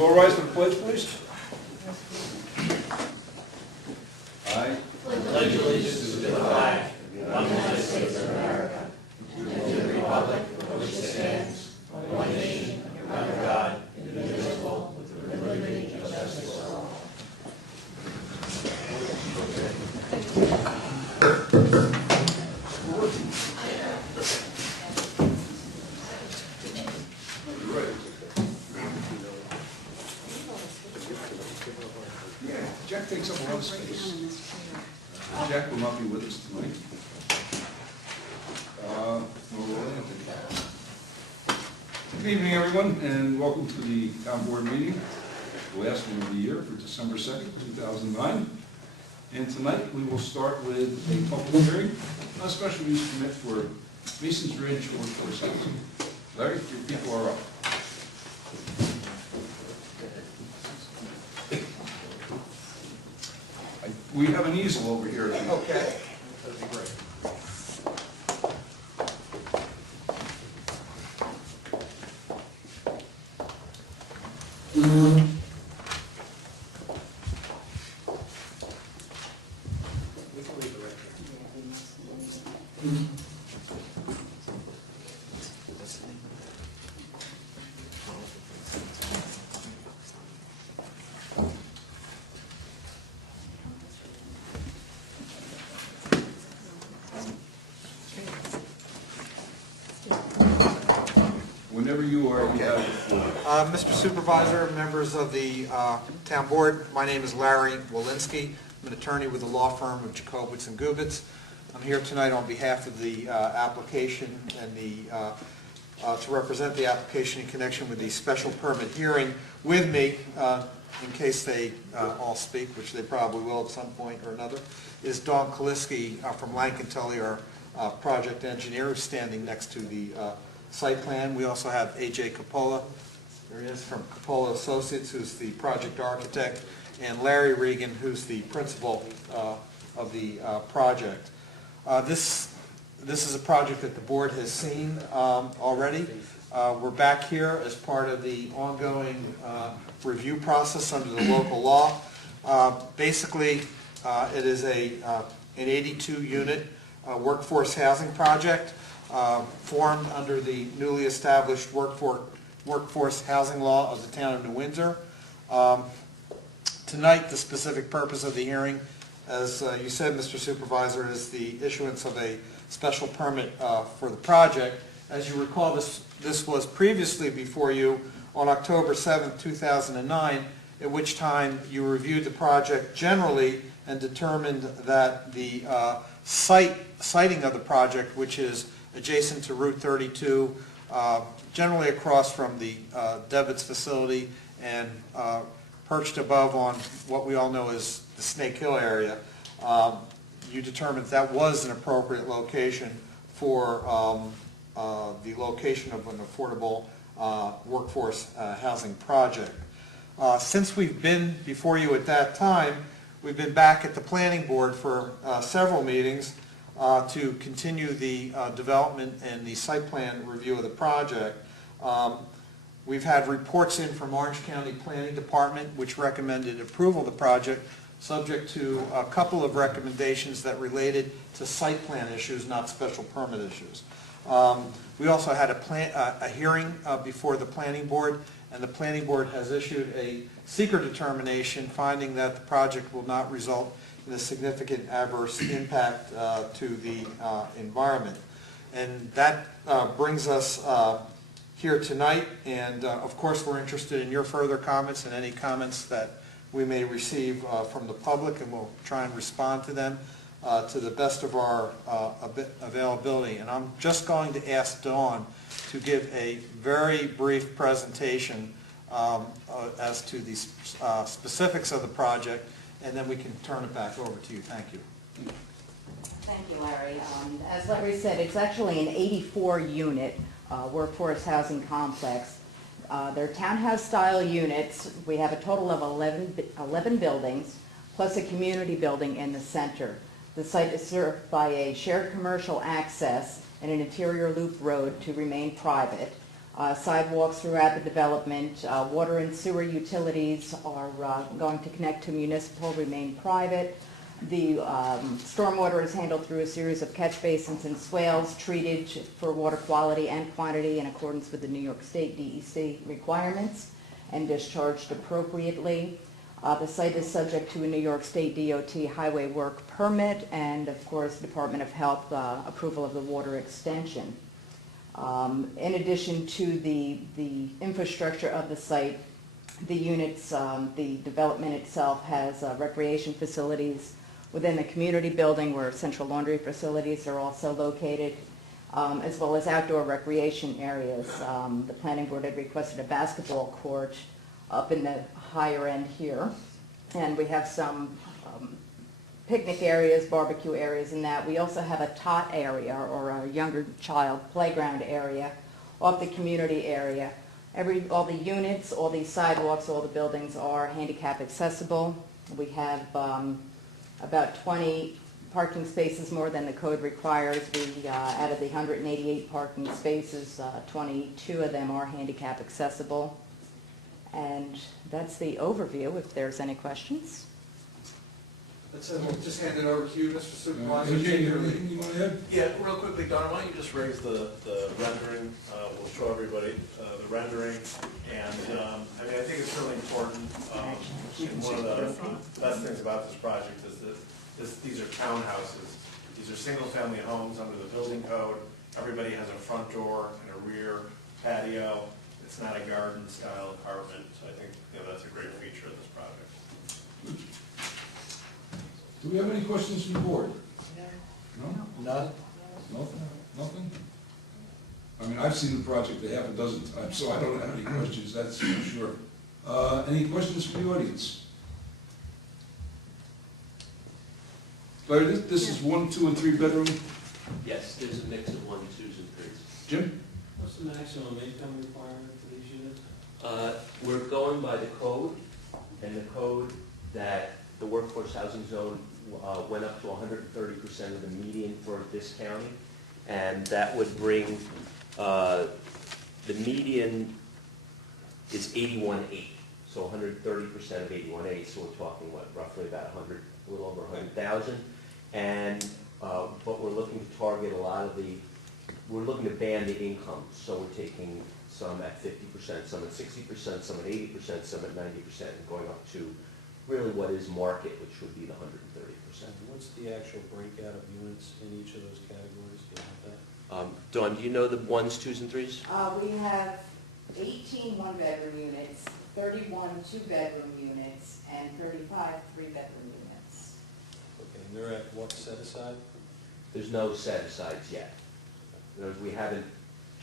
you all rise for the pledge, please? I pledge allegiance to the flag of the United States of America and to the republic for which it stands, one nation, under God, indivisible, with liberty and justice for all. Jack takes up a lot of space. Jack will not be with us tonight. Good evening, everyone, and welcome to the town board meeting, the last one of the year for December 2nd, 2009. And tonight we will start with a public hearing on a special use permit for Mason's Ridge Workforce Housing. Larry, your people are up. We have an easel over here. Okay. That'd be great. Whenever you are, you have the floor. Mr. Supervisor, members of the town board, my name is Larry Walensky. I'm an attorney with the law firm of Jacobitz and Gubitz. I'm here tonight on behalf of the application and to represent the application in connection with the special permit hearing. With me, in case they all speak, which they probably will at some point or another, is Dawn Kaliski from Lankin Tully, our project engineer, who's standing next to the site plan. We also have A.J. Coppola, there he is, from Coppola Associates, who's the project architect, and Larry Regan, who's the principal of the project. This is a project that the board has seen already. We're back here as part of the ongoing review process under the local law. Basically, it is an 82-unit workforce housing project formed under the newly established workforce housing law of the town of New Windsor. Tonight, the specific purpose of the hearing, as you said, Mr. Supervisor, is the issuance of a special permit for the project. As you recall, this was previously before you on October 7th, 2009, at which time you reviewed the project generally and determined that the siting of the project, which is adjacent to Route 32, generally across from the Devitt's facility and perched above on what we all know as the Snake Hill area, you determined that was an appropriate location for the location of an affordable workforce housing project. Since we've been before you at that time, we've been back at the planning board for several meetings to continue the development and the site plan review of the project. We've had reports in from Orange County Planning Department which recommended approval of the project, subject to a couple of recommendations that related to site plan issues, not special permit issues. We also had a hearing before the planning board, and the planning board has issued a secret determination finding that the project will not result in a significant adverse impact to the environment. And that brings us here tonight, and of course we're interested in your further comments and any comments that we may receive from the public, and we'll try and respond to them to the best of our availability. And I'm just going to ask Dawn to give a very brief presentation as to the specifics of the project, and then we can turn it back over to you. Thank you. Thank you, Larry. As Larry said, it's actually an 84-unit workforce housing complex. They're townhouse-style units. We have a total of 11 buildings, plus a community building in the center. The site is served by a shared commercial access and an interior loop road to remain private. sidewalks throughout the development. Water and sewer utilities are going to connect to municipal, remain private. The stormwater is handled through a series of catch basins and swales treated for water quality and quantity in accordance with the New York State DEC requirements and discharged appropriately. The site is subject to a New York State DOT highway work permit and, of course, Department of Health approval of the water extension. In addition to the infrastructure of the site, the units, the development itself has recreation facilities within the community building where central laundry facilities are also located, as well as outdoor recreation areas. The planning board had requested a basketball court up in the higher end here, and we have some picnic areas, barbecue areas and that. We also have a tot area or a younger child playground area off the community area. All the units, all these sidewalks, all the buildings are handicap accessible. We have about 20 parking spaces more than the code requires. Out of the 188 parking spaces, 22 of them are handicap accessible. And that's the overview, if there's any questions. We'll just hand it over to you, Mr. Supervisor. Eugene, anything you want to add? Yeah, real quickly, Donna, why don't you just raise the rendering? We'll show everybody the rendering. And, I mean, I think it's really important. And one of the best things about this project is that these are townhouses. These are single-family homes under the building code. Everybody has a front door and a rear patio. It's not a garden-style apartment. So I think, that's a great feature of this project. Do we have any questions from the board? No? None? Nothing? I mean, I've seen the project a half a dozen times, so I don't have any questions, that's for sure. Any questions from the audience? Larry, this is 1, 2, and 3 bedroom? Yes, there's a mix of 1s, 2s, and 3s. Jim? What's the maximum income requirement for these units? We're going by the code, and the code that the workforce housing zone went up to 130% of the median for this county, and that would bring, the median is 81.8, so 130% of 81.8, so we're talking, roughly about a little over 100,000, and, but we're looking to target a lot of we're looking to band the income, so we're taking some at 50%, some at 60%, some at 80%, some at 90%, and going up to really what is market, which would be the 130%. What's the actual breakout of units in each of those categories? Do you have that? Dawn, do you know the 1s, 2s, and 3s? We have 18 one-bedroom units, 31 two-bedroom units, and 35 three-bedroom units. Okay, and they're at what set aside? There's no set-asides yet. In other words, we haven't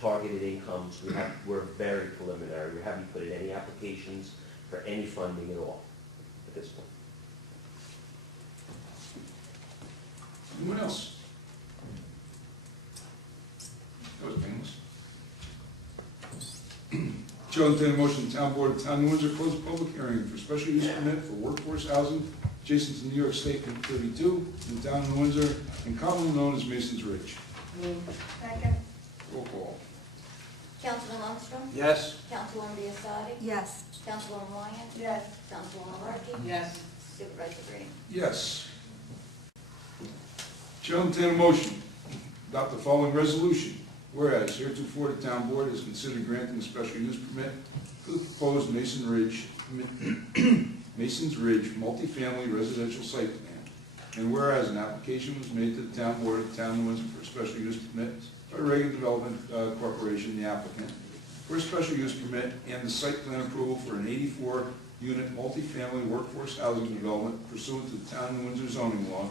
targeted incomes. We're very preliminary. We haven't put in any applications for any funding at all at this point. Anyone else? That was painless. Chair will entertain a motion, the town board of Town of Windsor close the public hearing for special use permit for workforce housing adjacent to New York State Route 32 in the town of Windsor and commonly known as Mason's Ridge. Second. Roll call. Councilman Lundstrom? Yes. Councilwoman Biassadi? Yes. Councilwoman Wyatt? Yes. Councilwoman Markey? Yes. Supervisor Green? Yes. Chair will entertain a motion, adopt the following resolution. Whereas heretofore the town board has considered granting a special use permit for the proposed Mason's Ridge multifamily residential site plan. And whereas an application was made to the town board of the town of Windsor for a special use permit by Reagan Development Corporation, the applicant, for a special use permit and the site plan approval for an 84-unit multifamily workforce housing development pursuant to the town of Windsor zoning law.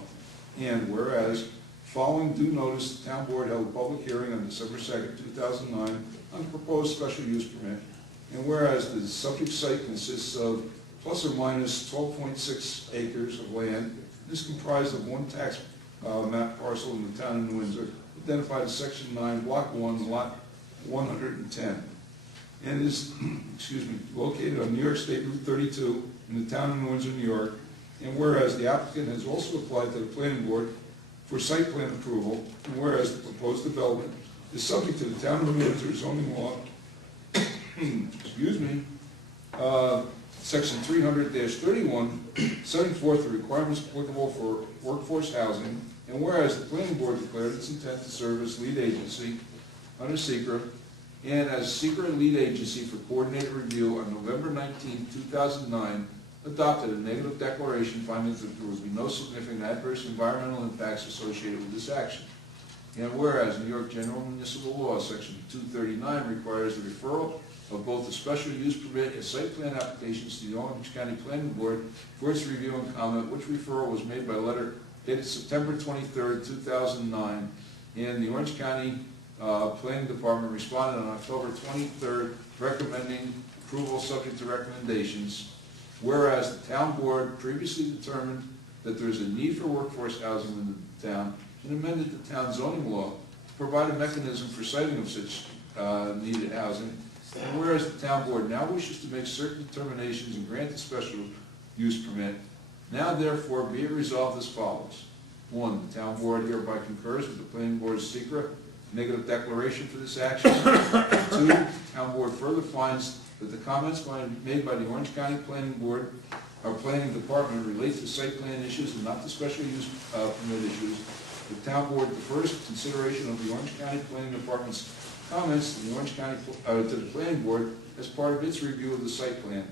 And whereas, following due notice, the town board held a public hearing on December 2nd, 2009 on the proposed special use permit. And whereas the subject site consists of plus or minus 12.6 acres of land, it is comprised of one tax map parcel in the town of Windsor, identified as Section 9, Block 1, Lot 110. And is, located on New York State Route 32 in the town of Windsor, New York. And whereas the applicant has also applied to the planning board for site plan approval, and whereas the proposed development is subject to the town of Windsor zoning law excuse me, Section 300-31, setting forth the requirements applicable for workforce housing, and whereas the planning board declared its intent to serve as lead agency under SECRA, and as SECRA lead agency for coordinated review on November 19, 2009, adopted a negative declaration finding that there would be no significant adverse environmental impacts associated with this action. And whereas New York General Municipal Law, Section 239, requires the referral of both the special use permit and site plan applications to the Orange County Planning Board for its review and comment, which referral was made by letter dated September 23, 2009, and the Orange County Planning Department responded on October 23rd, recommending approval subject to recommendations. Whereas the town board previously determined that there is a need for workforce housing in the town and amended the town zoning law to provide a mechanism for siting of such needed housing. And whereas the town board now wishes to make certain determinations and grant a special use permit, now therefore be it resolved as follows. 1, the town board hereby concurs with the planning board's secret negative declaration for this action. 2, the town board further finds that the comments made by the Orange County Planning Board or Planning Department relate to site plan issues and not to special use permit issues. The town board defers consideration of the Orange County Planning Department's comments to the Orange County to the Planning Board as part of its review of the site plan.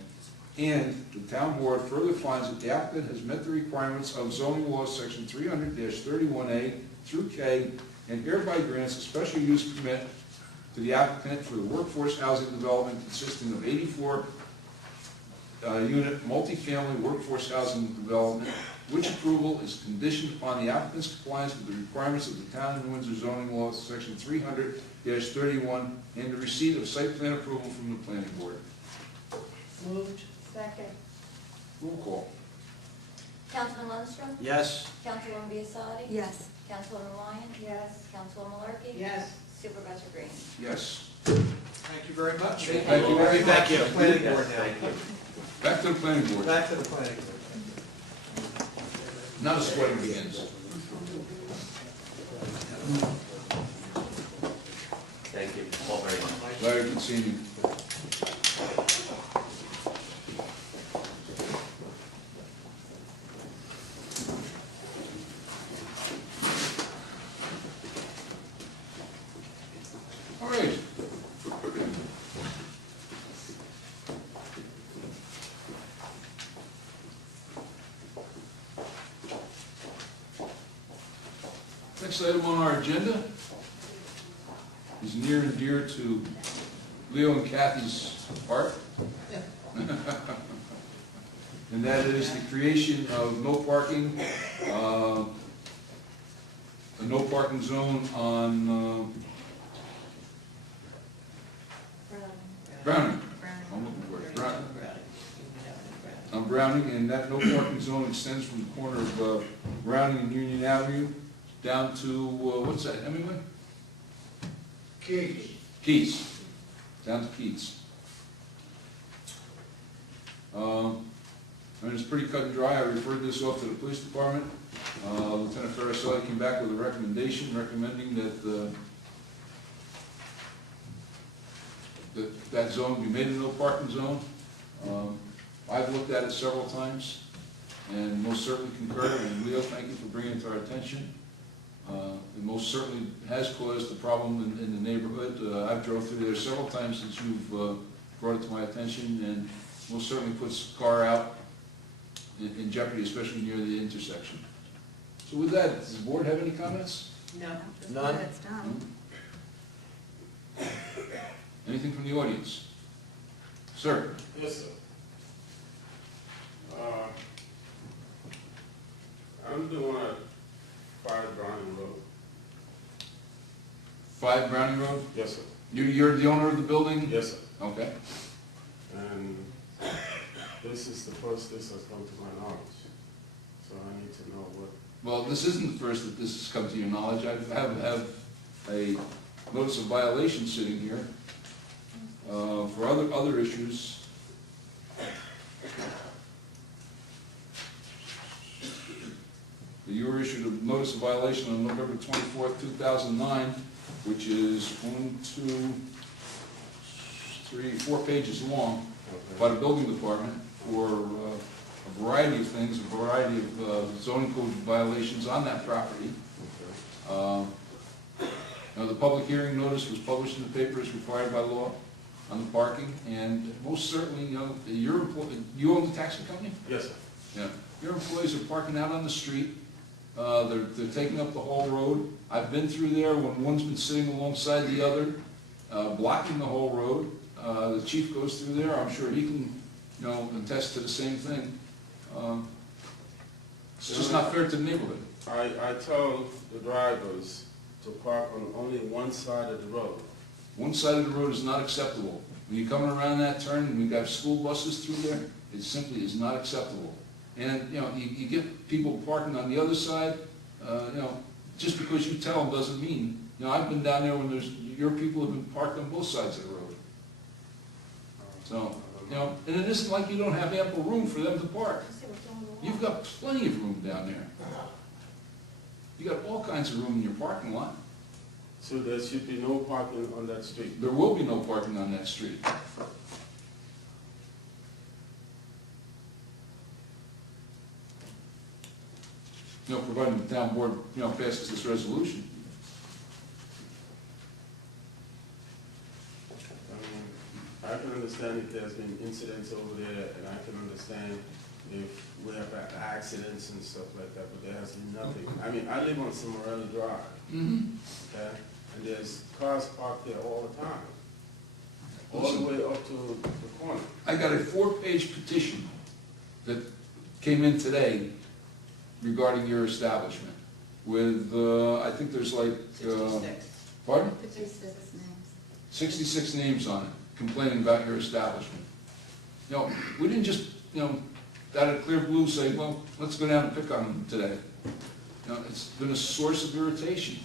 And the town board further finds that the applicant has met the requirements of zoning law section 300-31A through K, and hereby grants a special use permit to the applicant for the workforce housing development consisting of 84 unit multifamily workforce housing development, which approval is conditioned upon the applicant's compliance with the requirements of the town of Windsor zoning law section 300-31 and the receipt of site plan approval from the planning board. Moved. Second. Roll call. Councilman Lundstrom? Yes. Councilwoman Biassadi? Yes. Councilwoman Ryan? Yes. Councilwoman Malarkey? Yes. Supervisor Green? Yes. Thank you very much. Thank you. We'll be back to the planning Yes, board now. thank you. Back to the planning board. Back to the planning board. Now the sweating begins. Thank you all very much. Larry, good seeing you. All right. Next item on our agenda is near and dear to Leo and Kathy's heart. And that is the creation of no parking, a no parking zone on Browning. I'm looking for it. On Browning, and that no parking zone extends from the corner of Browning and Union Avenue down to, what's that, Hemingway? Keats. Down to Keats. I mean, it's pretty cut and dry. I referred this off to the police department. Lieutenant Faracelli came back with a recommendation recommending that that zone be made a no parking zone. I've looked at it several times and most certainly concur, and Leo, thank you for bringing it to our attention. It most certainly has caused a problem in the neighborhood. I've drove through there several times since you've brought it to my attention, and most certainly puts the car out in jeopardy, especially near the intersection. So with that, does the board have any comments? No. None. It's done. Anything from the audience? Sir? Yes, sir. I'm the one at 5 Browning Road. 5 Browning Road? Yes, sir. You're the owner of the building? Yes, sir. Okay. And this is the first this has come to my knowledge. So I need to know what. Well, this isn't the first that this has come to your knowledge. I have a notice of violation sitting here for other issues. You were issued a notice of violation on November 24th, 2009, which is 1, 2, 4 pages long by the building department for a variety of things, a variety of zoning code violations on that property. Now, the public hearing notice was published in the paper as required by law on the parking, and most certainly, you know, you own the taxi company? Yes, sir. Yeah. Your employees are parking out on the street, they're taking up the whole road. I've been through there when one's been sitting alongside the other, blocking the whole road. The chief goes through there, I'm sure he can, you know, attest to the same thing. It's just not fair to the neighborhood. I told the drivers to park on only one side of the road. One side of the road is not acceptable. When you're coming around that turn and we've got school buses through there, it simply is not acceptable. And, you know, you get people parking on the other side, you know, just because you tell them doesn't mean, you know, I've been down there when your people have been parked on both sides of the road. So, you know, and it isn't like you don't have ample room for them to park. You've got plenty of room down there. You got all kinds of room in your parking lot. So there should be no parking on that street. There will be no parking on that street. You know, providing the town board, you know, passes this resolution. I can understand if there's been incidents over there, and I can understand if we have had accidents and stuff like that, but there has been nothing. I mean, I live on Cimarelli Drive, okay? And there's cars parked there all the time, all the way up to the corner. I got a 4-page petition that came in today regarding your establishment with, I think there's like, 66. pardon? 56 names. 66 names on it, complaining about your establishment. You know, we didn't just, you know, out of clear blue say, well, let's go down and pick on them today. You know, it's been a source of irritation.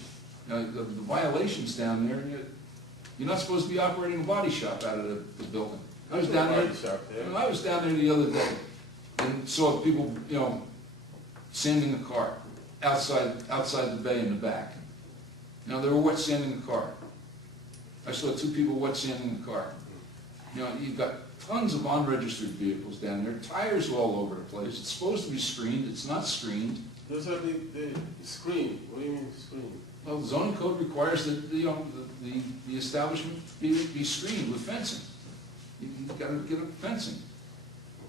You know, the violations down there, you're not supposed to be operating a body shop out of the building. I was down there, Body shop there. I was down there the other day and saw people, you know, sanding the car outside the bay in the back. You know, they were wet sanding the car. I saw 2 people wet sanding the car. You know, you've got tons of unregistered vehicles down there, tires all over the place. It's supposed to be screened, it's not screened. Those are the screen. What do you mean screen? Well, the zoning code requires that, you know, the establishment be screened with fencing. You've got to get up fencing.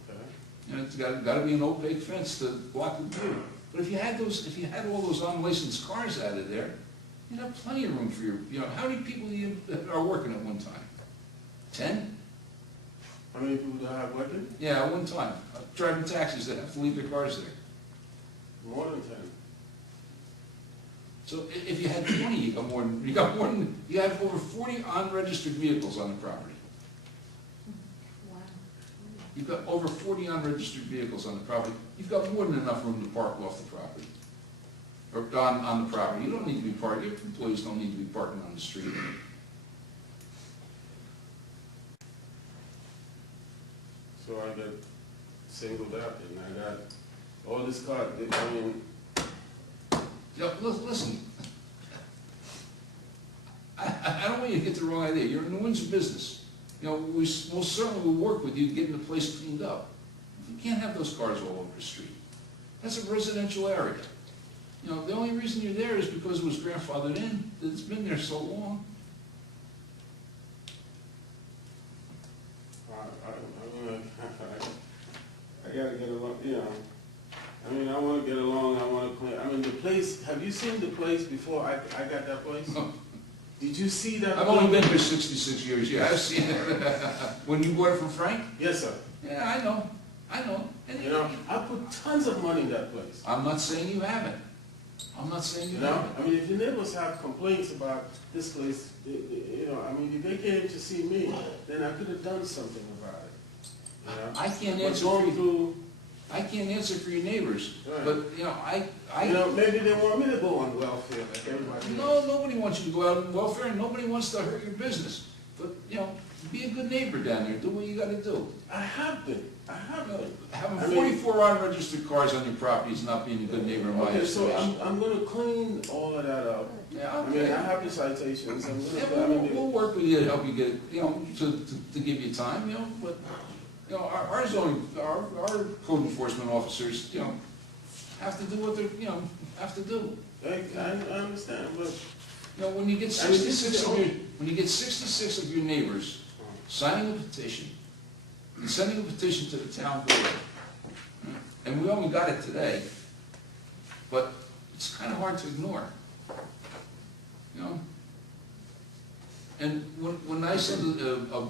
Okay. You know, it's got to be an opaque fence to block the view. But if you had all those unlicensed cars out of there, you'd have plenty of room for your, you know, how many people are working at one time? 10? How many people do I have working? Yeah, at one time. Driving taxis that have to leave their cars there. More than 10. So if you had 20, you have over 40 unregistered vehicles on the property. Wow. You've got over 40 unregistered vehicles on the property. You've got more than enough room to park off the property. Or on the property. You don't need to be parking, your employees don't need to be parking on the street. So I got singled out and I got all this car, I mean, Yeah, listen, I don't want you to get the wrong idea. You're in the Windsor business. You know, we most certainly will work with you getting the place cleaned up. You can't have those cars all over the street. That's a residential area. You know, the only reason you're there is because it was grandfathered in. It's been there so long. I gotta get along, you know. I mean, I wanna get along, I wanna clean, I mean, the place, have you seen the place before I got that place? Did you see that? I've only been here 66 years. Yeah, I've seen it. When you bought it from Frank? Yes, sir. Yeah, I know. And You know, I put tons of money in that place. I'm not saying you haven't. I'm not saying you You know, haven't. I mean, if the neighbors have complaints about this place, you know, I mean, if they came to see me, then I could have done something about it. You know? I can't But answer going for you. through, I can't answer for your neighbors, Right. but, you know, you know, maybe they want me to go on welfare like everybody else. No, nobody wants you to go out on welfare, and nobody wants to hurt your business. But, you know, be a good neighbor down there, do what you gotta do. I have been. Having I mean- 44 unregistered cars on your property is not being a good neighbor in my Okay, so estimation. I'm gonna clean all of that up. Yeah, I mean, okay. I have the citations, I'm Yeah, gonna, we'll work with you to help you get, it, you know, to give you time, you know, but, you know, our zoning, our code enforcement officers, you know, have to do what they're, you know, have to do. I understand, but You know, when you get I mean, this is 66 the of your, when you get 66 of your neighbors signing a petition, and sending a petition to the town board, and we only got it today, but it's kind of hard to ignore, you know? And when I send a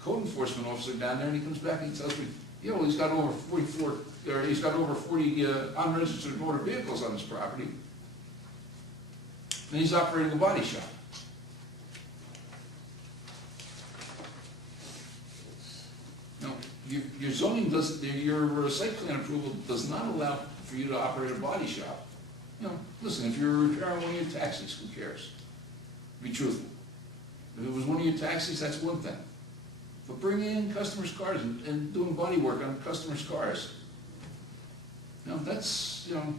code enforcement officer down there, and he comes back and he tells me, you know, he's got over 44, or he's got over 40 unregistered motor vehicles on his property, and he's operating a body shop. No, your zoning does, your site plan approval does not allow for you to operate a body shop. You know, listen, if you're repairing one of your taxis, who cares? Be truthful. If it was one of your taxis, that's one thing. But bringing in customers' cars and doing body work on customers' cars, you know, that's, you know,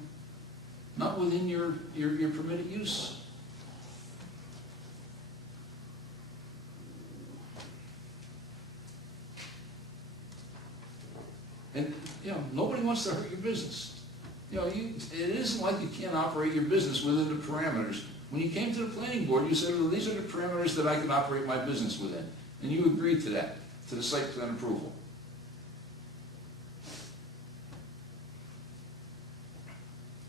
not within your permitted use. And, you know, nobody wants to hurt your business. You know, it isn't like you can't operate your business within the parameters. When you came to the planning board, you said, well, these are the parameters that I can operate my business within. And you agreed to that, to the site plan approval.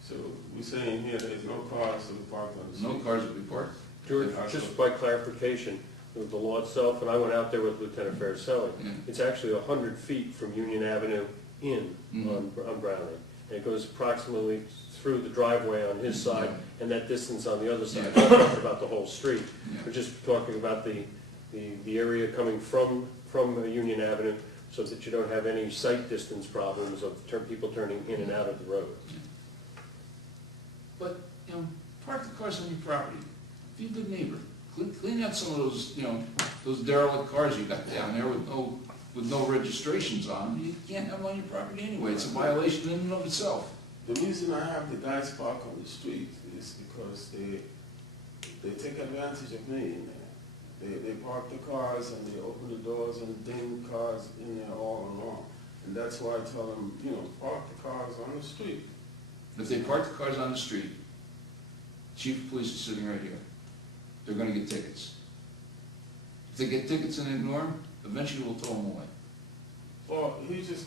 so we're saying here there's no cars to be parked on the street. No cars will be parked. George, just by clarification, with the law itself, and I went out there with Lieutenant Farricelli, Yeah. it's actually 100 feet from Union Avenue in Mhm. on Browning. And it goes approximately through the driveway on his side, and that distance on the other side. Yeah. We're not talking about the whole street. Yeah. We're just talking about the area coming from Union Avenue, so that you don't have any sight distance problems of people turning in and out of the road. But, you know, park the cars on your property. Be a good neighbor. Clean out some of those, you know, those derelict cars you got down there with no registrations on them. You can't have them on your property anyway. It's a violation in and of itself. The reason I have the guys park on the street is because they take advantage of me in there. They park the cars and they open the doors and ding cars in there all along. And that's why I tell them, you know, park the cars on the street. If they park the cars on the street, chief of police is sitting right here. They're gonna get tickets. If they get tickets and ignore them, eventually we'll tow them away. Well, he just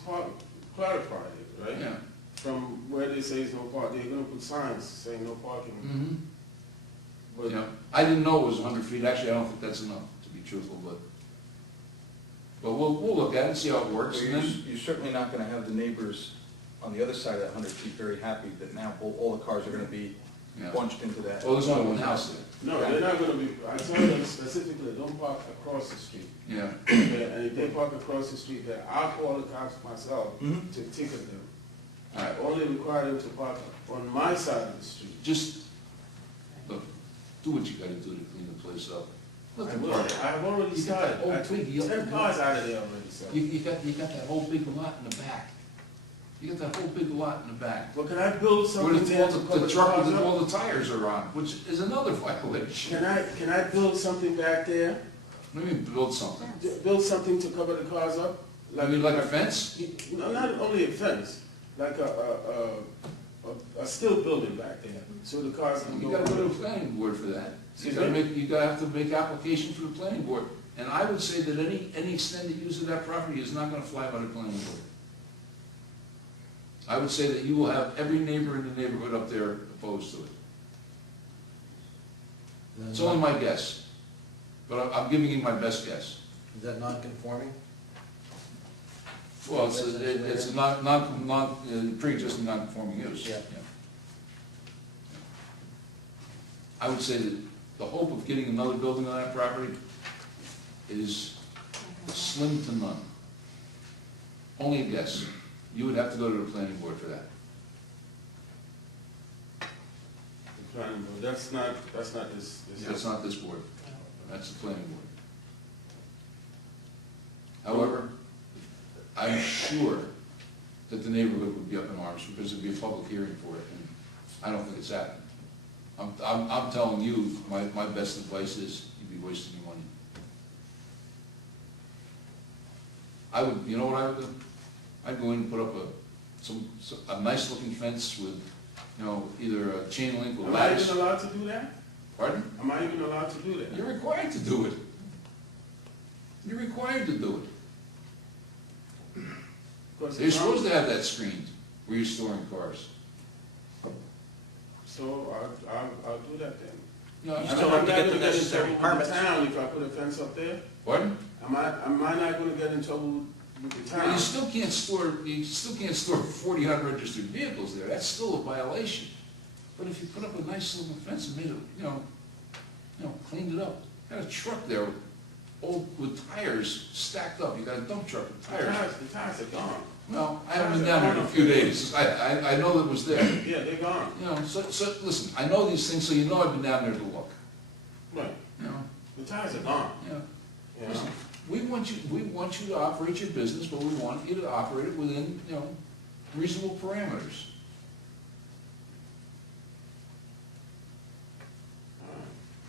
clarified it, right? Yeah. From where they say it's no park, they're gonna put signs saying no parking. Mm-hmm. But You know, I didn't know it was 100 feet. Actually, I don't think that's enough, to be truthful, but we'll look at it, see how it works, So and then, you're certainly not gonna have the neighbors on the other side of that 100 feet very happy that now all the cars are gonna be yeah. bunched into that. Well, there's only one house there. no, they're not gonna be, I told them specifically, don't park across the street. Yeah. Okay, and if they park across the street, then I'll call the cops myself Mhm. to ticket them. All right. I only require them to park on my side of the street. Just, look, do what you gotta do to clean the place up. Let I them will. park. I've already You got that started. old I big took yellow 10 cars out of there already, so. You got that whole big lot in the back. You got that whole big lot in the back. But can I build Where something there to cover the the truck cars with up? all the tires are on, which is another violation. Can I build something back there? Let me build something. Build something to cover the cars up? I mean, like a fence? No, not only a fence, like a steel building back there, so the cars can You go. gotta go to the planning board for that. Excuse me? You gotta have to make application for the planning board. And I would say that any extended use of that property is not gonna fly by the planning board. I would say that you will have every neighbor in the neighborhood up there opposed to it. It's only my guess, but I'm giving you my best guess. Is that non-conforming? Well, it's a pre-existing non-conforming use. Yeah. I would say that the hope of getting another building on that property is slim to none. Only a guess. You would have to go to the planning board for that. The planning board, that's not this. That's not this board. That's the planning board. However, I'm sure that the neighborhood would be up in arms because there'd be a public hearing for it, and I don't think it's happening. I'm telling you, my best advice is you'd be wasting your money. I would, you know what I would do? I'd go in and put up a nice looking fence with, you know, either a chain link or Am I lattice. even allowed to do that? Pardon? Am I even allowed to do that? You're required to do it. You're required to do it. Because You're supposed to have that screened where you're storing cars. So I'll do that then. No, You I'm still not- have to get the necessary Am I permits. not gonna get in trouble with the town if I put a fence up there? Pardon? Am I not gonna get in trouble with the Well, town? you still can't store 40 unregistered vehicles there. That's still a violation. But if you put up a nice little fence and made it, cleaned it up, got a truck there, old with tires stacked up. You got a dump truck with tires. The tires are gone. Well, I haven't been down there in a few days. I know that was there. Yeah, they're gone. You know, so listen, I know these things, so you know I've been down there to look. Right. You know, The tires are gone. you know. You know? Listen, we want you to operate your business, but we want you to operate it within, reasonable parameters.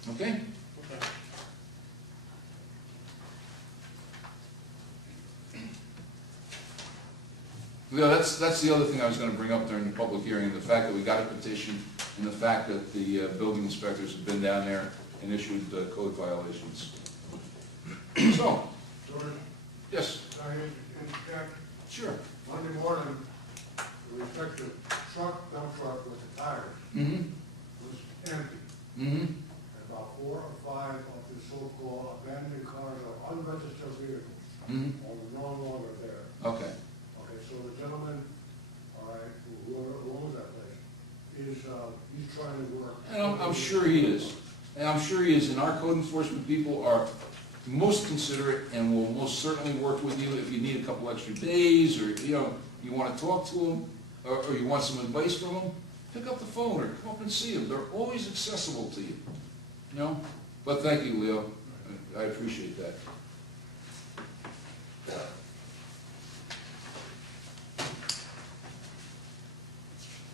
Okay? Okay. Yeah, that's the other thing I was gonna bring up during the public hearing, the fact that we got a petition, and the fact that the building inspectors have been down there and issued code violations. So, George, yes, can I interject? sure. Monday morning, the respective dump truck with the tires Mm-hmm, was empty. mm-hmm, And about 4 or 5 of the so-called abandoned cars or unregistered vehicles mm-hmm, are no longer there. okay. Okay, so the gentleman, all right, who owns that place, he's trying to work. And I'm sure he is. And I'm sure he is. And our code enforcement people are most considerate and will most certainly work with you if you need a couple extra days, or, you want to talk to them, or you want some advice from them, pick up the phone or come up and see them. They're always accessible to you, But thank you, Leo. I appreciate that.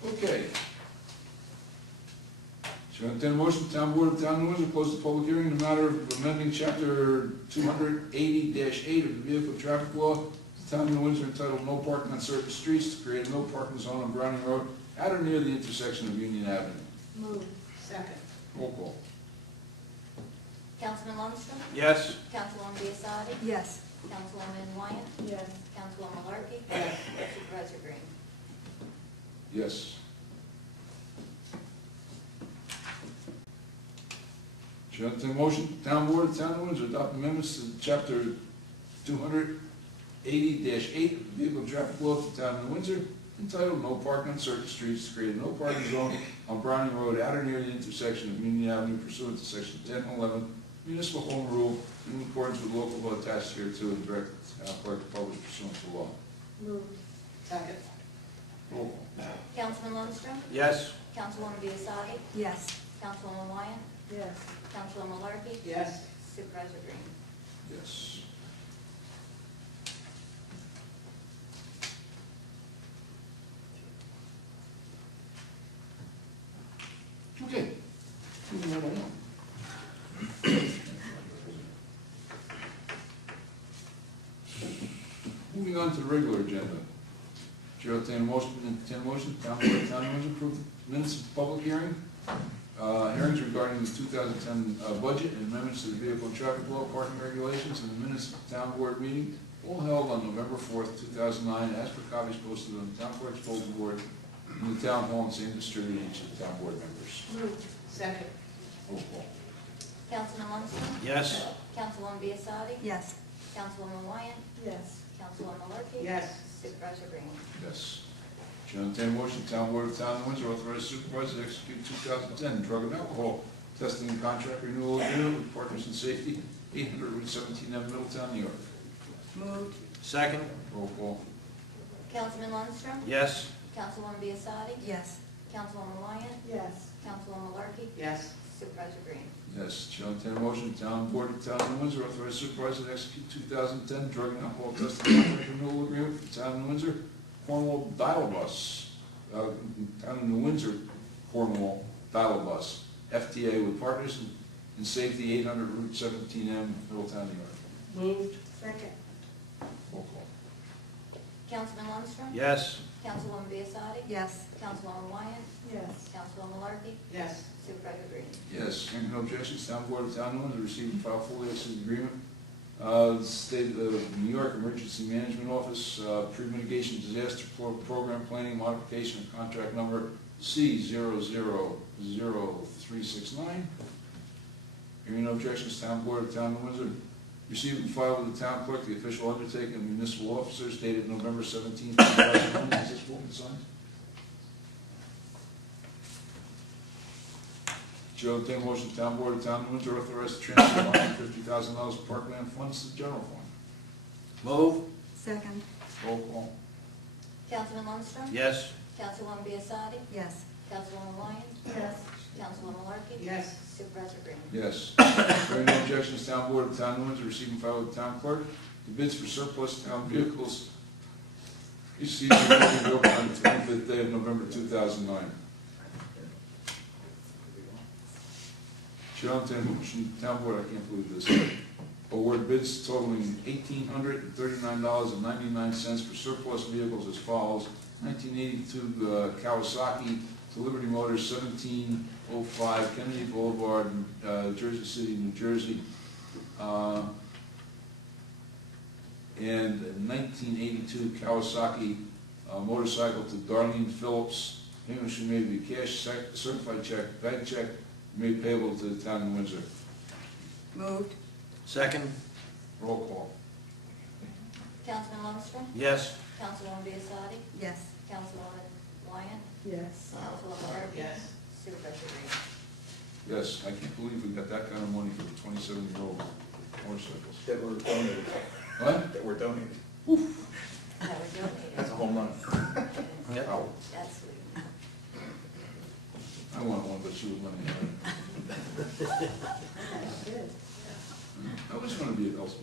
Okay. Should I entertain a motion, Town Board of Town of Windsor, close the public hearing in the matter of amending chapter 280-8 of the Vehicle Traffic Law, the Town of Windsor entitled No Parking on Certain Streets, to create a no parking zone on Browning Road at or near the intersection of Union Avenue. Move. Second. Roll call. Councilman Lundstrom? Yes. Councilwoman Biassadi? Yes. Councilwoman Wyatt? Yes. Councilwoman Malarkey? Yes. Supervisor Green? Yes. Should I entertain a motion, Town Board of Town of Windsor, adopt amendments to chapter 280-8 of the Vehicle Traffic Law of the Town of Windsor, entitled No Parking on Certain Streets, to create a no parking zone on Browning Road at or near the intersection of Union Avenue pursuant to section 10 and 11 Municipal Home Rule in accordance with local law attached here to and direct the town clerk to publish pursuant to law. Move. Second. Roll call. Councilman Lundstrom? Yes. Councilwoman Biassadi? Yes. Councilwoman Wyatt? Yes. Councilwoman Malarkey? Yes. Supervisor Green? Yes. Okay. Moving right along. Moving on to the regular agenda. Chair will entertain a motion, Town Board of Town of Windsor approve the minutes of the public hearing. Hearings regarding the 2010 budget and amendments to the vehicle and traffic law, parking regulations, and the minutes of the town board meeting, all held on November 4th, 2009, as per copies posted on the town clerk's bulletin board in the town hall and same distributed to each of the town board members. Move. Second. Roll call. Councilman Lundstrom? Yes. Councilwoman Biassadi? Yes. Councilwoman Wyatt? Yes. Councilwoman Malarkey? Yes. Supervisor Green? Yes. Chair will entertain a motion, Town Board of Town of Windsor authorize supervisor to execute 2010 drug and alcohol testing and contract renewal agreement with Partners in Safety, 800 Route 17M, Middletown, New York. Moved. Second. Roll call. Councilman Lundstrom? Yes. Councilwoman Biassadi? Yes. Councilwoman Wyatt? Yes. Councilwoman Malarkey? Yes. Supervisor Green? Yes, Chair will entertain a motion, Town Board of Town of Windsor, authorize supervisor to execute 2010 drug and alcohol testing contract renewal agreement for Town of Windsor, Cornwall Dial Bus, Town of New Windsor, Cornwall Dial Bus, FTA with partners in safety 800 Route 17M, Middletown, New York. Moved. Second. Roll call. Councilman Lundstrom? Yes. Councilwoman Biassadi? Yes. Councilwoman Wyatt? Yes. Councilwoman Malarkey? Yes. Supervisor Green? Yes, hearing no objections, Town Board of Town of Windsor received and filed fully executed agreement. State of New York Emergency Management Office, Pre-Mitigation Disaster Program Planning Modification of Contract Number C000369. Hearing no objections, Town Board of Town of Windsor received and filed with the Town Clerk the official undertaking of municipal officers dated November 17, 2001. Is this form signed? Chair will entertain a motion, Town Board of Town of Windsor authorize the transfer of $150,000 of parkland funds to the general fund. Move. Second. Roll call. Councilman Lundstrom? Yes. Councilwoman Biassadi? Yes. Councilwoman Wyatt? Yes. Councilwoman Malarkey? Yes. Supervisor Green? Yes. Hearing no objections, Town Board of Town of Windsor received and filed with the Town Clerk the bids for surplus town vehicles received and opened on the 25th day of November 2009. Chair will entertain a motion, Town Board, I can't believe this, award bids totaling $1,839.99 for surplus vehicles as follows: 1982 Kawasaki to Liberty Motors, 1705 Kennedy Boulevard, Jersey City, New Jersey, and 1982 Kawasaki motorcycle to Darlene Phillips. Payment should be made cash, certified check, bank check, made payable to the Town of Windsor. Moved. Second. Roll call. Councilman Lundstrom? Yes. Councilwoman Biassadi? Yes. Councilwoman Wyatt? Yes. Councilwoman Malarkey? Yes. Supervisor Green? Yes, I can't believe we got that kind of money for the 27-year-old motorcycles. That were donated. What? That were donated. That was donated. That's a home run. Ow. That's sweet. I want one, but she would let me have it. I always want to be a Elsie.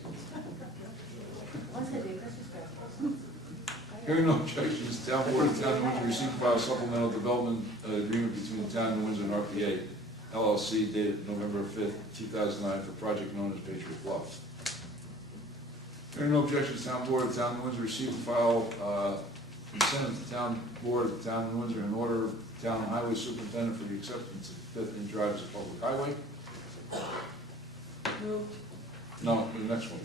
What's gonna be a Christmas present? Hearing no objections, Town Board of Town of Windsor received and filed supplemental development agreement between the Town of Windsor and RPA LLC dated November 5th, 2009 for a project known as Patriot Bluff. Hearing no objections, Town Board of Town of Windsor received and filed consent of the Town Board of Town of Windsor in order of Town Highway Superintendent for the acceptance of Fifth and Drive as a public highway. Moved. No, the next one.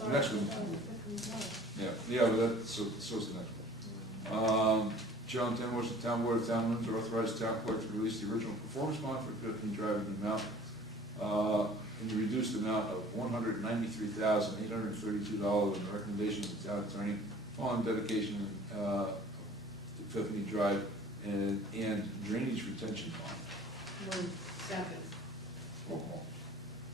The next one. Yeah, but that, so's the next one. Chair will entertain a motion, Town Board of Town of Windsor authorize the Town Clerk to release the original performance bond for Fifth and Drive in the amount, in the reduced amount of $193,832 and the recommendation of the Town Attorney following dedication to Fifth and Drive and drainage retention pond. Moved. Second. Roll call.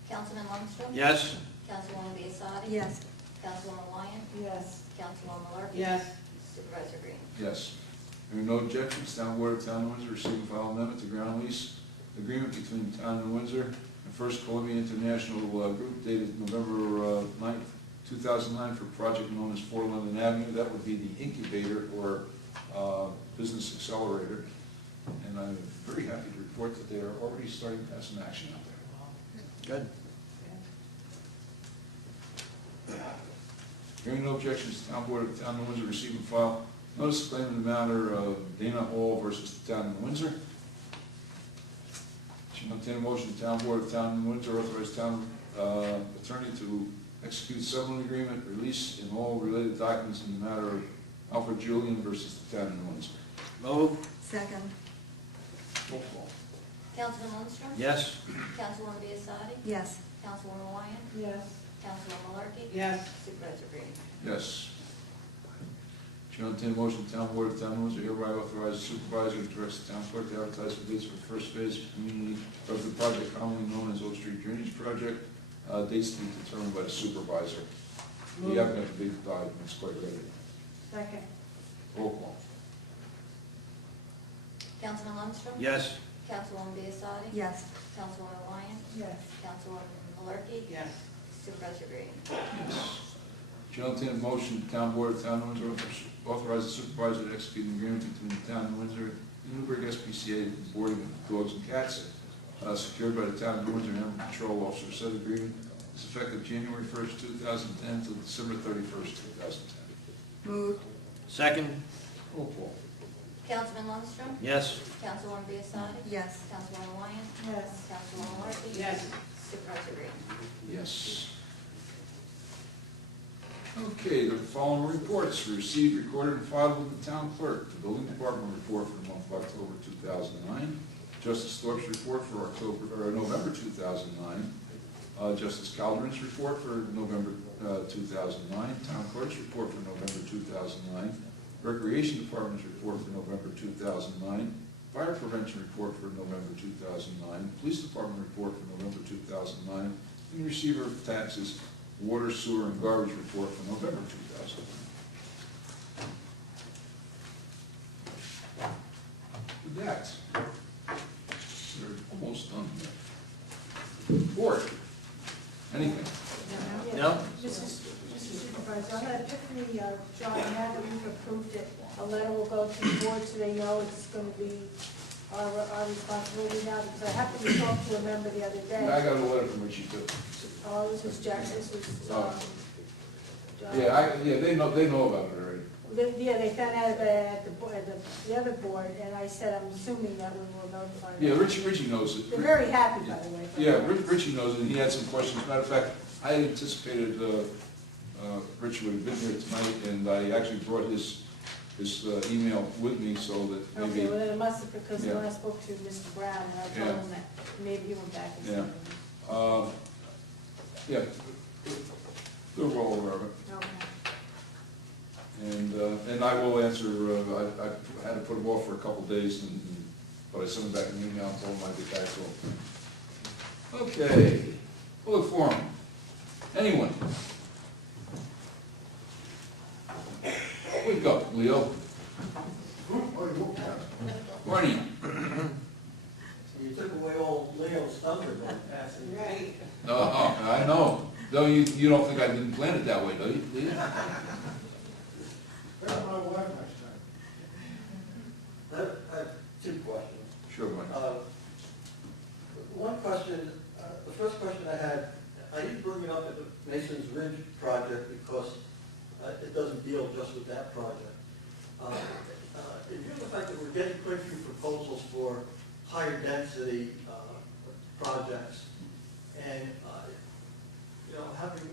Councilman Lundstrom? Yes. Councilwoman Biassadi? Yes. Councilwoman Wyatt? Yes. Councilwoman Malarkey? Yes. Supervisor Green? Yes. Hearing no objections, Town Board of Town of Windsor received and filed amendment to ground lease agreement between the Town of Windsor and First Columbia International Group dated November 9th, 2009 for a project known as 4 London Avenue. That would be the incubator or business accelerator. And I'm very happy to report that they are already starting to have some action out there. Good. Hearing no objections, Town Board of Town of Windsor received and file notice of claim in the matter of Dana Hall versus the Town of Windsor. Should entertain a motion, Town Board of Town of Windsor authorize Town Attorney to execute settlement agreement, release in all related documents in the matter of Alfred Julian versus the Town of Windsor. Move. Second. Roll call. Councilman Lundstrom? Yes. Councilwoman Biassadi? Yes. Councilwoman Wyatt? Yes. Councilwoman Malarkey? Yes. Supervisor Green? Yes. Chair will entertain a motion, Town Board of Town of Windsor hereby authorizes the supervisor and directs the town clerk to advertise for bids for the first phase of community of the project commonly known as Oak Street Drainage Project. Dates to be determined by the supervisor. We haven't had a big dive, it's quite ready. Second. Roll call. Councilman Lundstrom? Yes. Councilwoman Biassiatti. Yes. Councilwoman Wyatt. Yes. Councilwoman Malarkey. Yes. Supervisor Green. Yes. Shall entertain a motion, the town board of the town of Windsor authorize the supervisor to execute an agreement between the town of Windsor and Newburgh SPCA for boarding of dogs and cats, secured by the town of Windsor and Animal Control Officer. Said agreement is effective January 1st, 2010 to December 31st, 2010. Moved. Second. Roll call. Councilman Lundstrom. Yes. Councilwoman Biassiatti. Yes. Councilwoman Wyatt. Yes. Councilwoman Malarkey. Yes. Supervisor Green. Yes. Okay, the following reports received, recorded, and filed with the town clerk. The building department report for the month of October 2009. Justice Thorpe's report for November 2009. Justice Calderon's report for November 2009. Town clerk's report for November 2009. Recreation Department's report for November 2009. Fire prevention report for November 2009. Police Department report for November 2009. And receiver of taxes, water, sewer, and garbage report for November 2009. With that, we're almost done here. Report. Anything? No? Mr. Supervisor, I'm going to pick the job now that we've approved it. A letter will go to the board so they know it's going to be our responsibility now, because I happened to talk to a member the other I day. got a letter from Richie too. Oh, this was Jack, this was, Oh. John. Yeah, they know about it already. Yeah, they found out about it at the other board, and I said, I'm assuming that we will notify them. Yeah, Richie knows it. They're very happy, by the way. Yeah, Richie knows it, and he had some questions. Matter of fact, I had anticipated Richie would have been here tonight, and I actually brought his email with me so that Okay, maybe, well, then it must have, because Yeah. when I spoke to Mr. Brown, and I told Yeah. him that maybe he went back and Yeah. said. yeah, they're well aware of it. Okay. And I will answer, I had to put him off for a couple days, but I sent him back an email and told him I'd get back to him. Okay, public forum. Anyone? Wake up, Leo. Morning. You took away old Leo's thunder by passing. Right. I know. Though you don't think I didn't plan it that way, do you? That's my wife next time. I have two questions. Sure, Mike. One question, the first question I had, I didn't bring it up at the Mason's Ridge project because it doesn't deal just with that project. In view of the fact that we're getting quite a few proposals for higher density projects, and having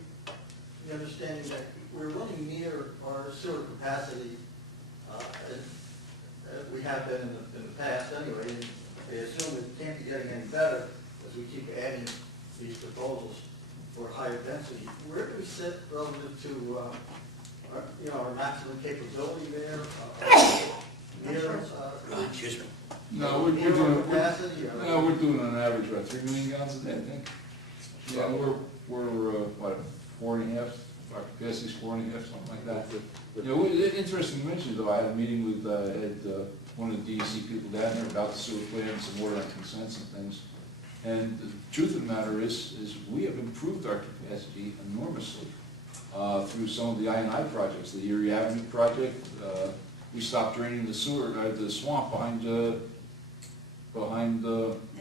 the understanding that we're running near our sewer capacity, as we have been in the past anyway, and I assume it can't be getting any better as we keep adding these proposals for higher density. Where do we sit relative to our maximum capability there? Excuse me. No, we're near our doing, capacity? we're doing on average about 3 million gallons a day, I think. Yeah, we're what, 4.5, our capacity's 4.5, something like that. Interesting to mention though, I had a meeting with, one of the DEC people down there about the sewer plant, some water and consents and things. And the truth of the matter is we have improved our capacity enormously through some of the I&I projects, the Erie Avenue project. We stopped draining the sewer, the swamp behind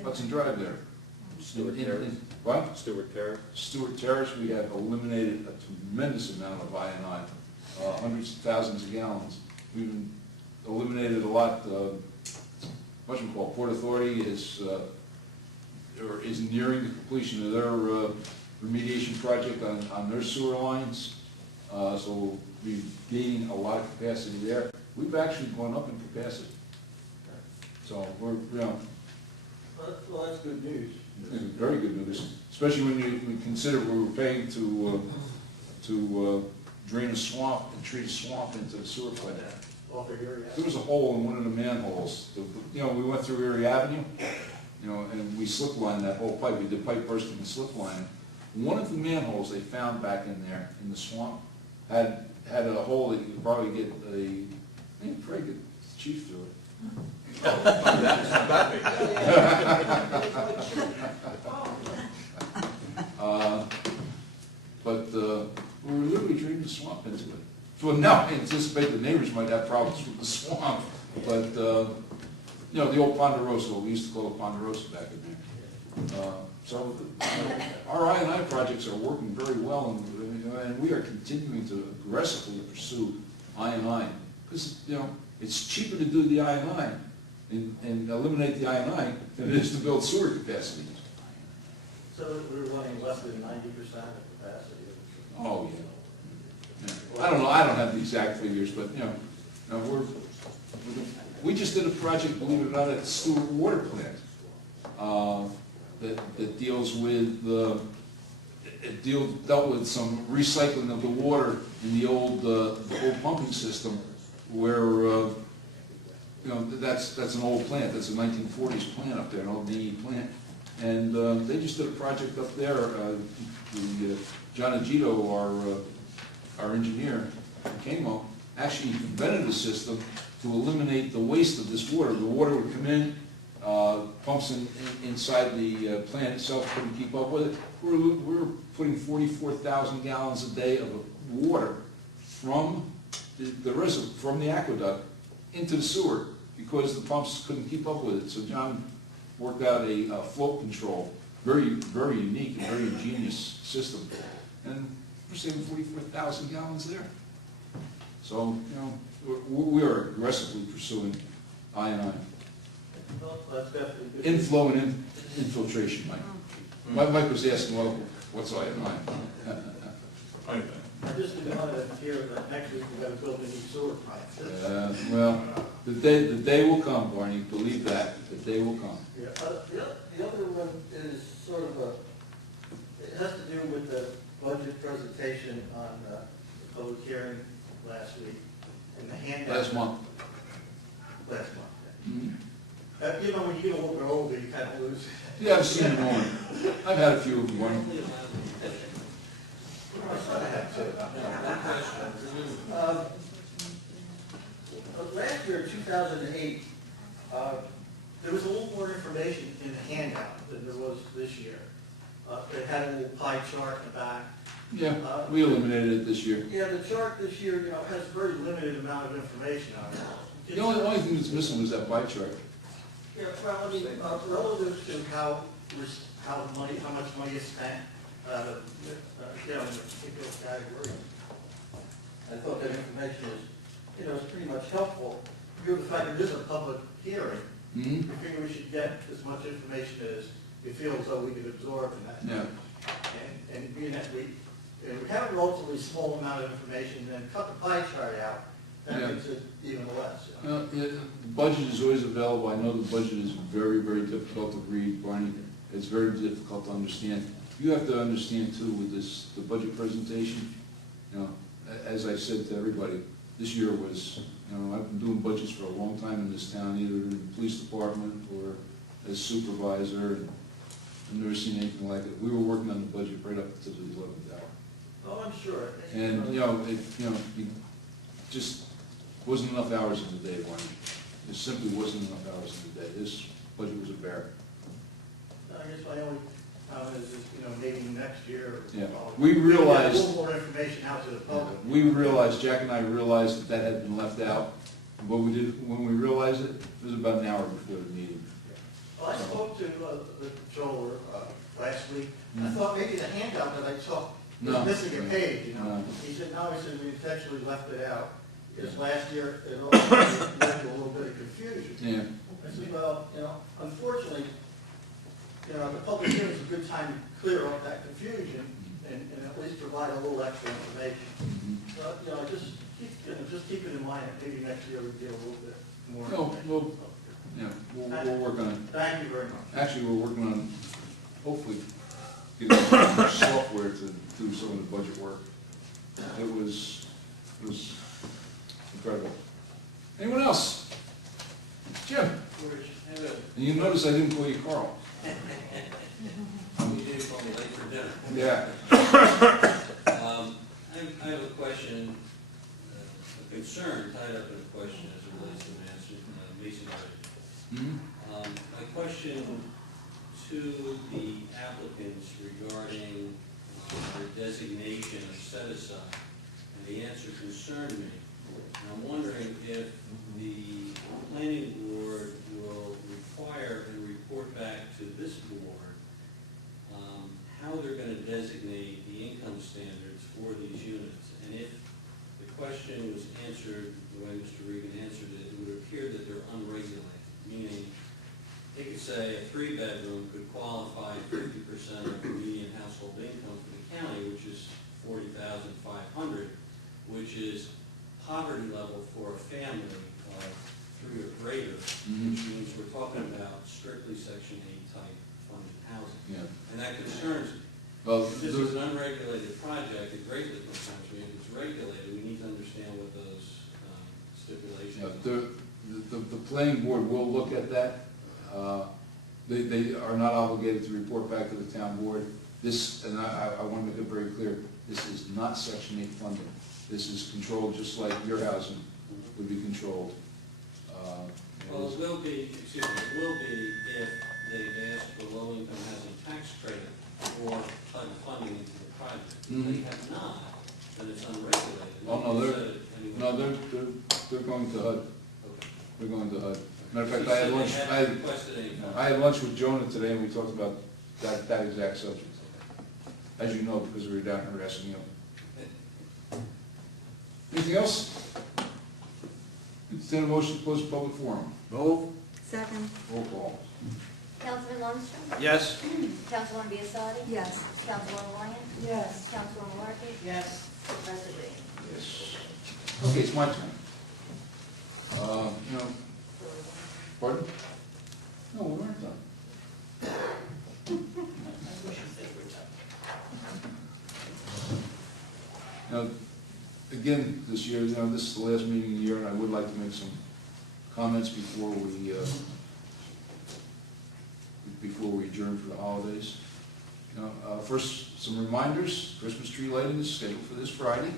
Hudson Drive there. Stewart Terrace. What? Stewart Terrace. Stewart Terrace, we have eliminated a tremendous amount of I&I, hundreds of thousands of gallons. We've eliminated a lot. What you call Port Authority is nearing the completion of their remediation project on their sewer lines. So we'll be gaining a lot of capacity there. We've actually gone up in capacity. So we're, Well, that's good news. very good news, especially when you consider we were paying to drain a swamp and treat a swamp into the sewer plant. Off of Erie There was a hole in one of the manholes. We went through Erie Avenue, and we slip lined that whole pipe. We did pipe bursting and slip lining. One of the manholes they found back in there in the swamp had a hole that you could probably get I think Craig, the chief, through it. It's not that big. But we were literally draining the swamp into it. So now I anticipate the neighbors might have problems with the swamp, but, you know, the old Ponderosa, we used to call it Ponderosa back in there. So our I&I projects are working very well, and we are continuing to aggressively pursue I&I. Because, you know, it's cheaper to do the I&I and eliminate the I&I than it is to build sewer capacity. So we're running less than 90% of capacity. Oh, yeah. I don't know, I don't have the exact figures, but, you know, we just did a project, believe it or not, at the Stewart Water Plant, that deals with, dealt with some recycling of the water in the old pumping system, where, you know, that's an old plant, that's a 1940s plant up there, an old DE plant. And they just did a project up there, John Agito, our engineer, Kamo, actually invented a system to eliminate the waste of this water. The water would come in, pumps inside the plant itself couldn't keep up with it. We're putting 44,000 gallons a day of water from the reservoir, from the aqueduct, into the sewer because the pumps couldn't keep up with it. So John worked out a flow control, very, very unique and very ingenious system. And we're saving 44,000 gallons there. So, you know, we are aggressively pursuing I&I. Well, that's definitely good. Inflow and infiltration, Mike. Mike was asking, well, what's I&I? I just didn't want to hear that next week we're going to build a new sewer plant. Well, the day will come, Barney, believe that, the day will come. Yeah, the other one is sort of it has to do with the budget presentation on the public hearing last week and the handout. Last month. Last month, Mhm. yeah. You know, when you get a little bit older, you kind of lose. Yeah, I've seen them all. I've had a few of them, Barney. My son had two. Last year, 2008, there was a little more information in the handout than there was this year. It had a little pie chart in the back. Yeah, we eliminated it this year. Yeah, the chart this year, you know, has a very limited amount of information on it. The only thing that's missing was that pie chart. Yeah, well, I mean, relative to how much money is spent, you know, in a particular category. I thought that information is, you know, is pretty much helpful. Due to the fact that it is a public hearing, Mm-hmm. we figure we should get as much information as we feel as though we could absorb in that. Yeah. And being that we have a relatively small amount of information, then cut the pie chart out, that Yeah. makes it even less. The budget is always available. I know the budget is very, very difficult to read, Barney. It's very difficult to understand. You have to understand too with the budget presentation, you know, as I said to everybody, this year was, you know, I've been doing budgets for a long time in this town, either in the police department or as supervisor, and I've never seen anything like it. We were working on the budget right up to the 11th hour. Oh, I'm sure. And, you know, it just wasn't enough hours in the day, Barney. There simply wasn't enough hours in the day. This budget was a bear. I guess my only comment is, you know, maybe next year. Yeah. We realized- A little more information out to the public. We realized, Jack and I realized that had been left out. What we did, when we realized it, it was about an hour before the meeting. Well, I spoke to the controller last week. I thought maybe the handout that I saw No. was missing a page, you know? No. He said, no, he said, we intentionally left it out. Because last year, it all led to a little bit of confusion. Yeah. I said, well, you know, unfortunately, you know, the public hearing is a good time to clear up that confusion and at least provide a little extra information. So, you know, just keep it in mind that maybe next year we'll get a little bit more No, information. we'll work on it. Thank you very much. Actually, we're working on, hopefully, getting some software to do some of the budget work. It was incredible. Anyone else? Jim? And you notice I didn't call you Carl. You did call me late for dinner. Yeah. I have a question. A concern tied up in a question as it relates to masonry. Mhm. My question to the applicants regarding their designation or set aside, and the answer concerned me. And I'm wondering if the planning board will require and report back to this board how they're going to designate the income standards for these units. And if the question was answered the way Mr. Regan answered it, it would appear that they're unregulated, meaning they could say a 3-bedroom could qualify 50% of the median household income for the county, which is $40,500, which is poverty level for a family of 3 or greater, which means we're talking about strictly Section 8 type funded housing. Yeah. And that concerns me. Well, If this is an unregulated project, it greatly concerns me. If it's regulated, we need to understand what those stipulations yeah, are. the planning board will look at that. They are not obligated to report back to the town board. This, and I want to make it very clear, this is not Section 8 funding. This is controlled just like your housing would be controlled. Well, it will be, excuse me, it will be if they ask for low-income housing tax credit or HUD funding into the project. If they have not, then it's unregulated. Oh, no, Nobody said it anyway. No, they're going to HUD. Okay. They're going to HUD. Matter of She fact, I had said lunch, they hadn't requested any funding. I had lunch with Jonah today, and we talked about that exact subject. As you know, because we were down here asking you. Anything else? Entertain a motion to close the public forum. Move. Second. Roll call. Councilman Lundstrom? Yes. Councilwoman Biassadi? Yes. Councilwoman Ryan? Yes. Councilwoman Markey? Yes. President Reed? Yes. Okay, it's my turn. Pardon? No, we weren't done. Now, again, this year, this is the last meeting of the year, and I would like to make some comments before we adjourn for the holidays. First, some reminders. Christmas tree lighting is scheduled for this Friday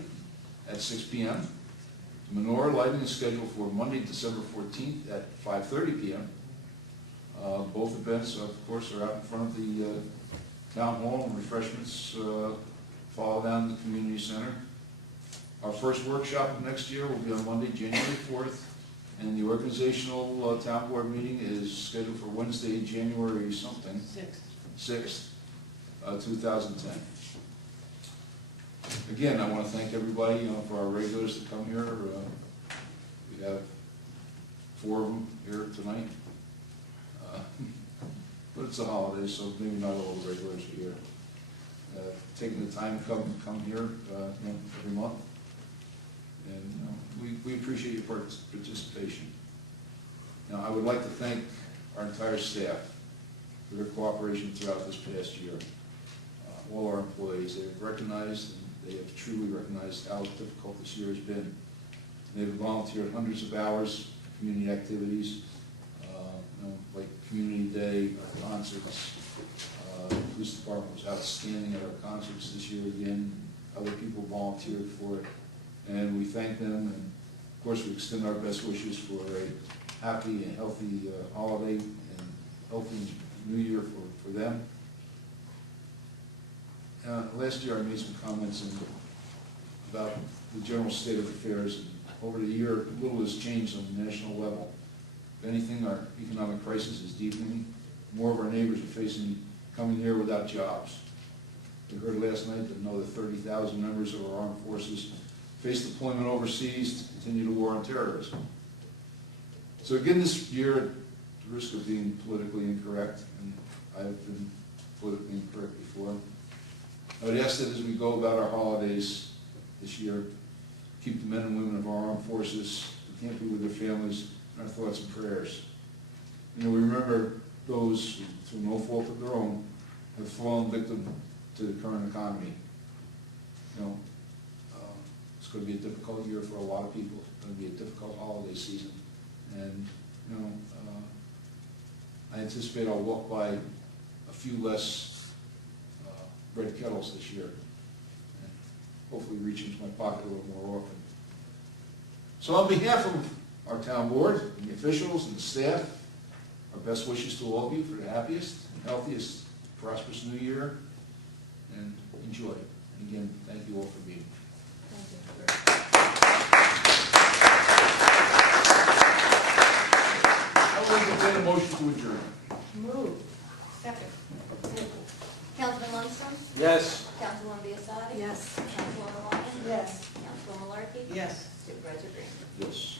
at 6 p.m. The menorah lighting is scheduled for Monday, December 14th at 5:30 p.m. Both events, of course, are out in front of the town hall, and refreshments follow down the community center. Our first workshop of next year will be on Monday, January 4th, and the organizational town board meeting is scheduled for Wednesday, January something. 6th, 2010. Again, I want to thank everybody, for our regulars that come here. We have 4 of them here tonight. But it's a holiday, so maybe not all the regulars are here. Taking the time to come here every month. And we appreciate your participation. Now, I would like to thank our entire staff for their cooperation throughout this past year. All our employees, they have recognized, and they have truly recognized how difficult this year has been. They've volunteered hundreds of hours for community activities, like Community Day, our concerts. The police department was outstanding at our concerts this year again. Other people volunteered for it, and we thank them. And of course, we extend our best wishes for a happy and healthy holiday and healthy New Year for them. Last year, I made some comments about the general state of affairs. And over the year, little has changed on the national level. If anything, our economic crisis is deepening. More of our neighbors are coming here without jobs. We heard last night that another 30,000 members of our armed forces face deployment overseas to continue the war on terrorism. So again, this year, at the risk of being politically incorrect, and I've been politically incorrect before, I would ask that as we go about our holidays this year, keep the men and women of our armed forces who can't be with their families in our thoughts and prayers. We remember those who, through no fault of their own, have fallen victim to the current economy. It's going to be a difficult year for a lot of people. It's going to be a difficult holiday season. And, I anticipate I'll walk by a few less red kettles this year, and hopefully reach into my pocket a little more often. So on behalf of our town board, and the officials and the staff, our best wishes to all of you for the happiest and healthiest, prosperous new year, and enjoy. And again, thank you all for being here. I will entertain a motion to adjourn. Move. Second. Councilman Lundstrom? Yes. Councilwoman Biassadi? Yes. Councilwoman Ryan? Yes. Councilwoman Larky? Yes. Supervisor Green? Yes.